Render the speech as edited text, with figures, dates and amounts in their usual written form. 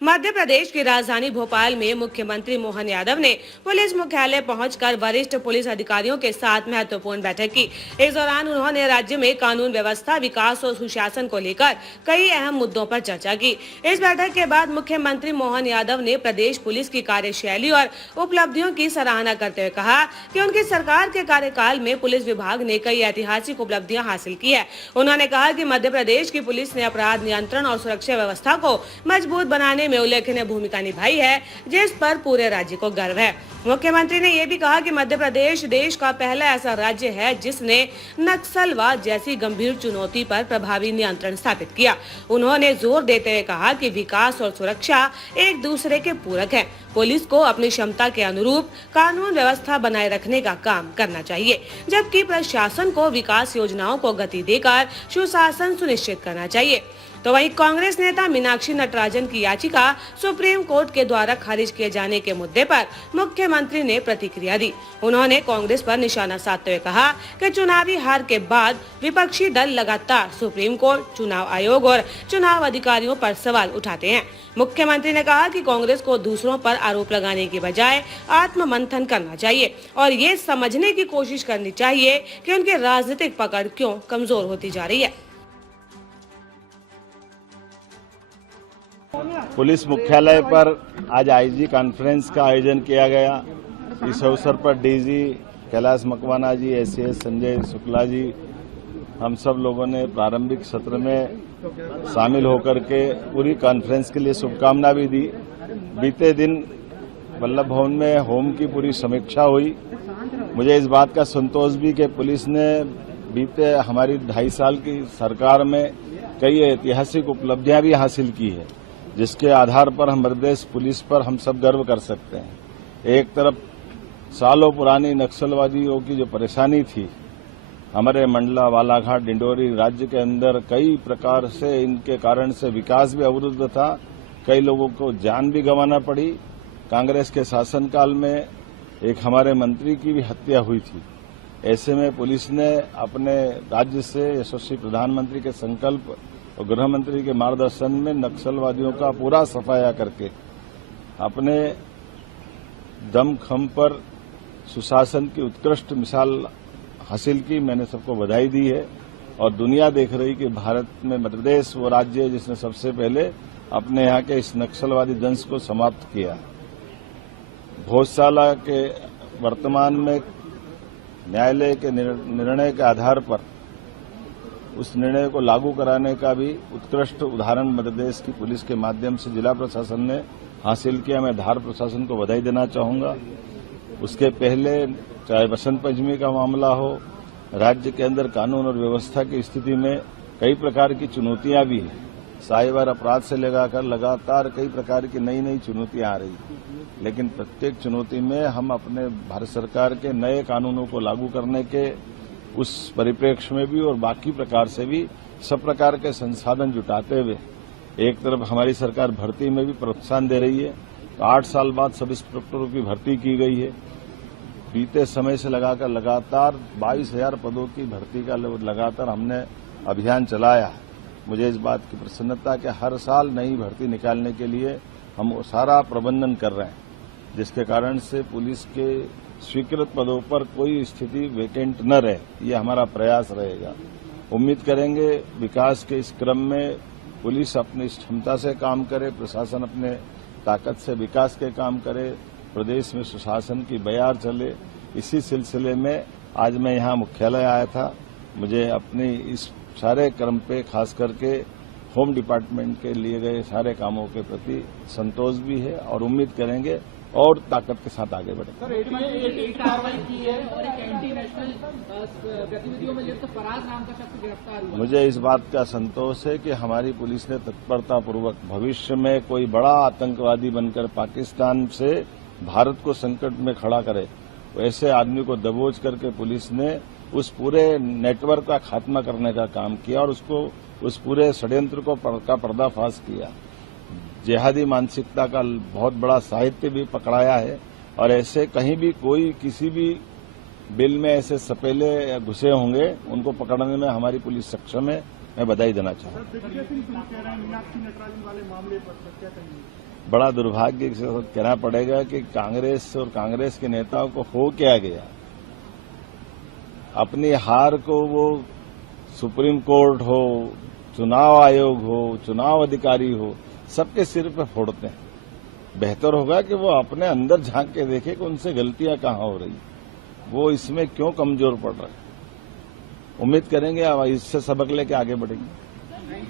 मध्य प्रदेश की राजधानी भोपाल में मुख्यमंत्री मोहन यादव ने पुलिस मुख्यालय पहुंचकर वरिष्ठ पुलिस अधिकारियों के साथ महत्वपूर्ण बैठक की। इस दौरान उन्होंने राज्य में कानून व्यवस्था, विकास और सुशासन को लेकर कई अहम मुद्दों पर चर्चा की। इस बैठक के बाद मुख्यमंत्री मोहन यादव ने प्रदेश पुलिस की कार्यशैली और उपलब्धियों की सराहना करते हुए कहा कि उनकी सरकार के कार्यकाल में पुलिस विभाग ने कई ऐतिहासिक उपलब्धियां हासिल की है। उन्होंने कहा कि मध्य प्रदेश की पुलिस ने अपराध नियंत्रण और सुरक्षा व्यवस्था को मजबूत बनाने में उल्लेखनीय भूमिका निभाई है, जिस पर पूरे राज्य को गर्व है। मुख्यमंत्री ने यह भी कहा कि मध्य प्रदेश देश का पहला ऐसा राज्य है जिसने नक्सलवाद जैसी गंभीर चुनौती पर प्रभावी नियंत्रण स्थापित किया। उन्होंने जोर देते हुए कहा कि विकास और सुरक्षा एक दूसरे के पूरक हैं। पुलिस को अपनी क्षमता के अनुरूप कानून व्यवस्था बनाए रखने का काम करना चाहिए, जबकि प्रशासन को विकास योजनाओं को गति देकर सुशासन सुनिश्चित करना चाहिए। तो वहीं कांग्रेस नेता मीनाक्षी नटराजन की याचिका सुप्रीम कोर्ट के द्वारा खारिज किए जाने के मुद्दे पर मुख्यमंत्री ने प्रतिक्रिया दी। उन्होंने कांग्रेस पर निशाना साधते हुए कहा कि चुनावी हार के बाद विपक्षी दल लगातार सुप्रीम कोर्ट, चुनाव आयोग और चुनाव अधिकारियों पर सवाल उठाते हैं। मुख्यमंत्री ने कहा कि कांग्रेस को दूसरों पर आरोप लगाने की बजाय आत्ममंथन करना चाहिए और ये समझने की कोशिश करनी चाहिए कि उनकी राजनीतिक पकड़ क्यों कमजोर होती जा रही है। पुलिस मुख्यालय पर आज आईजी कॉन्फ्रेंस का आयोजन किया गया। इस अवसर पर डीजी कैलाश मकवाना जी, एसीएस संजय शुक्ला जी, हम सब लोगों ने प्रारंभिक सत्र में शामिल होकर के पूरी कॉन्फ्रेंस के लिए शुभकामना भी दी। बीते दिन वल्लभ भवन में होम की पूरी समीक्षा हुई। मुझे इस बात का संतोष भी कि पुलिस ने बीते हमारी 2.5 साल की सरकार में कई ऐतिहासिक उपलब्धियां भी हासिल की है, जिसके आधार पर हम प्रदेश पुलिस पर हम सब गर्व कर सकते हैं। एक तरफ सालों पुरानी नक्सलवादियों की जो परेशानी थी, हमारे मंडला, बालाघाट, डिंडोरी राज्य के अंदर कई प्रकार से इनके कारण से विकास भी अवरुद्ध था, कई लोगों को जान भी गंवाना पड़ी। कांग्रेस के शासनकाल में एक हमारे मंत्री की भी हत्या हुई थी। ऐसे में पुलिस ने अपने राज्य से यशस्वी प्रधानमंत्री के संकल्प और गृह मंत्री के मार्गदर्शन में नक्सलवादियों का पूरा सफाया करके अपने दमखम पर सुशासन की उत्कृष्ट मिसाल हासिल की। मैंने सबको बधाई दी है और दुनिया देख रही कि भारत में मध्य प्रदेश वो राज्य है जिसने सबसे पहले अपने यहाँ के इस नक्सलवादी दंश को समाप्त किया। भोजशाला के वर्तमान में न्यायालय के निर्णय के आधार पर उस निर्णय को लागू कराने का भी उत्कृष्ट उदाहरण मध्य प्रदेश की पुलिस के माध्यम से जिला प्रशासन ने हासिल किया। मैं धार प्रशासन को बधाई देना चाहूंगा। उसके पहले चाहे बसंत पंचमी का मामला हो, राज्य के अंदर कानून और व्यवस्था की स्थिति में कई प्रकार की चुनौतियां भी हैं। साइबर अपराध से लगाकर लगातार कई प्रकार की नई नई चुनौतियां आ रही, लेकिन प्रत्येक चुनौती में हम अपने भारत सरकार के नए कानूनों को लागू करने के उस परिप्रेक्ष्य में भी और बाकी प्रकार से भी सब प्रकार के संसाधन जुटाते हुए एक तरफ हमारी सरकार भर्ती में भी प्रोत्साहन दे रही है। तो 8 साल बाद सब इंस्पेक्टरों की भर्ती की गई है। बीते समय से लगाकर लगातार 22,000 पदों की भर्ती का लगातार हमने अभियान चलाया। मुझे इस बात की प्रसन्नता कि हर साल नई भर्ती निकालने के लिए हम सारा प्रबंधन कर रहे हैं, जिसके कारण से पुलिस के स्वीकृत पदों पर कोई स्थिति वेकेंट न रहे। ये हमारा प्रयास रहेगा। उम्मीद करेंगे विकास के इस क्रम में पुलिस अपनी क्षमता से काम करे, प्रशासन अपने ताकत से विकास के काम करे, प्रदेश में सुशासन की बयार चले। इसी सिलसिले में आज मैं यहाँ मुख्यालय आया था। मुझे अपनी इस सारे क्रम पे खास करके होम डिपार्टमेंट के लिए गए सारे कामों के प्रति संतोष भी है और उम्मीद करेंगे और ताकत के साथ आगे बढ़े। सर, एक कार्रवाई की है और एक एंटी नेशनल गतिविधियों में लिप्त फराज नाम का शख्स गिरफ्तार हुआ। मुझे इस बात का संतोष है कि हमारी पुलिस ने तत्परतापूर्वक भविष्य में कोई बड़ा आतंकवादी बनकर पाकिस्तान से भारत को संकट में खड़ा करे, वैसे आदमी को दबोच करके पुलिस ने उस पूरे नेटवर्क का खात्मा करने का काम किया और उस पूरे षड्यंत्र का पर्दाफाश किया। जिहादी मानसिकता का बहुत बड़ा साहित्य भी पकड़ाया है और ऐसे कहीं भी कोई किसी भी बिल में ऐसे सपेले घुसे होंगे, उनको पकड़ने में हमारी पुलिस सक्षम है। मैं बधाई देना चाहूँगा। बड़ा दुर्भाग्य के साथ कहना पड़ेगा कि कांग्रेस और कांग्रेस के नेताओं को हो क्या गया, अपनी हार को वो सुप्रीम कोर्ट हो, चुनाव आयोग हो, चुनाव अधिकारी हो, सबके सिर पे फोड़ते हैं। बेहतर होगा कि वो अपने अंदर झांक के देखे कि उनसे गलतियां कहां हो रही, वो इसमें क्यों कमजोर पड़ रहे। उम्मीद करेंगे अब इससे सबक लेके आगे बढ़ेंगे।